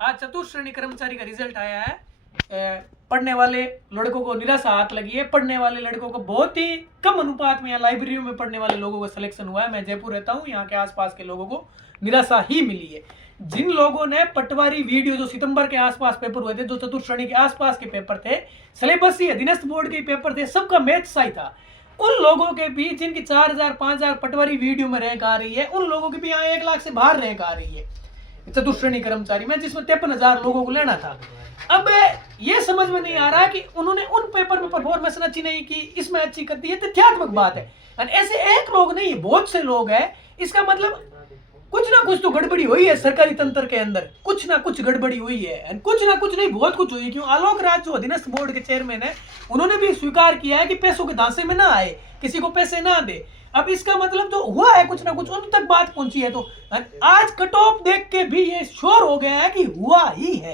आज चतुर्थ श्रेणी कर्मचारी का रिजल्ट आया है। पढ़ने वाले लड़कों को निराशा हाथ लगी है। पढ़ने वाले लड़कों को बहुत ही कम अनुपात में यहाँ लाइब्रेरियों में पढ़ने वाले लोगों का सिलेक्शन हुआ है। मैं जयपुर रहता हूँ, यहाँ के आसपास के लोगों को निराशा ही मिली है। जिन लोगों ने पटवारी वीडियो जो सितंबर के आसपास पेपर हुए थे, जो चतुर्थ श्रेणी के आसपास के पेपर थे, सिलेबस ही अधीनस्थ बोर्ड के पेपर थे, सबका मैथ सही था। उन लोगों के बीच जिनकी 4000 5000 पटवारी वीडियो में रैंक आ रही है, उन लोगों की भी यहाँ 1 लाख से बाहर रैंक आ रही है चतुर्थ श्रेणी कर्मचारी में, जिसमें 53,000 लोगों को लेना था। अब ये समझ में नहीं आ रहा कि उन्होंने उन पेपर में परफॉर्मेंस अच्छी नहीं की, इसमें अच्छी कर दी है। तथ्यात्मक बात है। ऐसे एक लोग नहीं, बहुत से लोग हैं। इसका मतलब कुछ ना कुछ तो गड़बड़ी हुई है सरकारी तंत्र के अंदर, कुछ ना कुछ गड़बड़ी हुई है। कुछ ना कुछ नहीं, बहुत कुछ हुई है। क्यों? आलोक राज जो अधीनस्थ बोर्ड के चेयरमैन है, उन्होंने भी स्वीकार किया है कि पैसों के धांसे में ना आए, किसी को पैसे ना दे। अब इसका मतलब जो हुआ है कुछ ना कुछ उन तक बात पहुंची है। तो आज कट ऑफ देख के भी ये श्योर हो गया है कि हुआ ही है,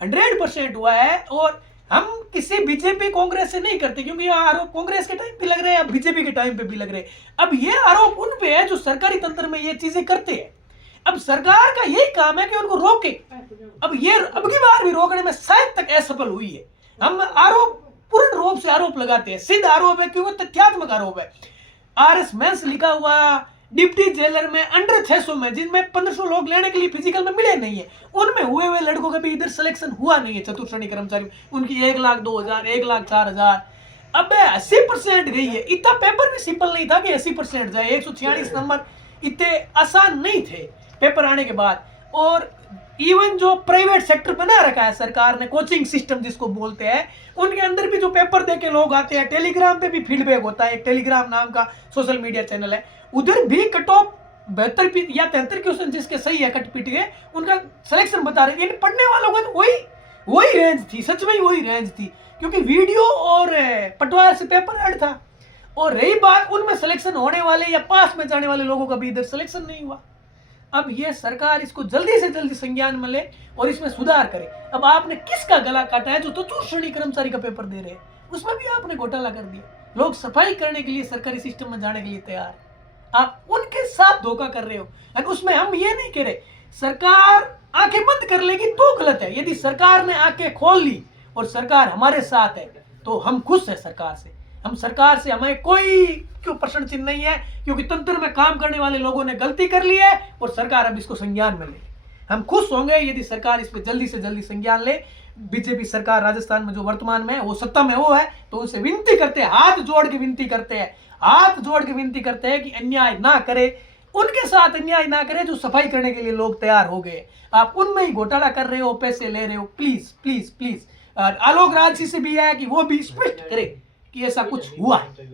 100% हुआ है। और हम किसी बीजेपी कांग्रेस से नहीं करते, क्योंकि ये आरोप कांग्रेस के टाइम पे लग रहे हैं, अब बीजेपी के टाइम पे भी लग रहे हैं। अब ये आरोप उन पे है जो सरकारी तंत्र में ये चीजें करते हैं। अब सरकार का यही काम है कि उनको रोके। अब ये अब की बार भी रोकने में शायद तक असफल हुई है। हम आरोप पूर्ण रूप से आरोप लगाते हैं, सिद्ध आरोप है, क्योंकि तथ्यात्मक आरोप है। RS मेंस लिखा हुआ डिप्टी जेलर में अंडर 600 में, जिनमें 1500 लोग लेने के लिए फिजिकल में मिले नहीं है, उनमें हुए लड़कों का भी इधर सिलेक्शन हुआ नहीं है चतुर्थ श्रेणी कर्मचारी में। उनकी 1,02,000 1,04,000, अब 80% गई है। इतना पेपर भी सिंपल नहीं था कि 80% जाए। 146 नंबर इतने आसान नहीं थे पेपर आने के बाद। और इवन जो प्राइवेट सेक्टर बना रखा है सरकार ने, कोचिंग सिस्टम जिसको बोलते हैं, उनके अंदर भी जो पेपर दे के लोग आते हैं, टेलीग्राम पे भी फीडबैक होता है। एक टेलीग्राम नाम का सोशल मीडिया चैनल है, उधर भी कट ऑफ 72 या 73 क्वेश्चन जिसके सही है कट पीट के उनका सिलेक्शन बता रहे हैं। पढ़ने वालों का तो वही रेंज थी, सच में वही रेंज थी, क्योंकि वीडियो और पटवार से पेपर ऐड था। और रही बात उनमें सिलेक्शन होने वाले या पास में जाने वाले लोगों का भी इधर सिलेक्शन नहीं हुआ। अब ये सरकार इसको जल्दी से जल्दी संज्ञान में ले और इसमें सुधार करे। अब आपने किसका गला काटा है? जो चतुर्थ श्रेणी कर्मचारी का पेपर दे रहे हैं, उसमें भी आपने घोटाला कर दिया। लोग सफाई करने के लिए सरकारी सिस्टम में जाने के लिए तैयार, आप उनके साथ धोखा कर रहे हो। और उसमें हम ये नहीं कह रहे सरकार आंखें बंद कर लेगी तो गलत है। यदि सरकार ने आंखें खोल ली और सरकार हमारे साथ है तो हम खुश है सरकार से। हम सरकार से, हमें कोई क्यों प्रश्न चिन्ह नहीं है, क्योंकि तंत्र में काम करने वाले लोगों ने गलती कर ली है और सरकार अब इसको संज्ञान में ले। हम खुश होंगे यदि सरकार इस पर जल्दी से जल्दी संज्ञान ले। बीजेपी सरकार राजस्थान में जो वर्तमान में है, वो सत्ता में वो है, तो उनसे विनती करते हैं, हाथ जोड़ के विनती करते हैं, हाथ जोड़ के विनती करते हैं कि अन्याय ना करे, उनके साथ अन्याय ना करे जो सफाई करने के लिए लोग तैयार हो गए। आप उनमें ही घोटाला कर रहे हो, पैसे ले रहे हो। Please please please Alok Raj ji से भी है कि वो भी स्पष्ट करे कि ऐसा कुछ हुआ है।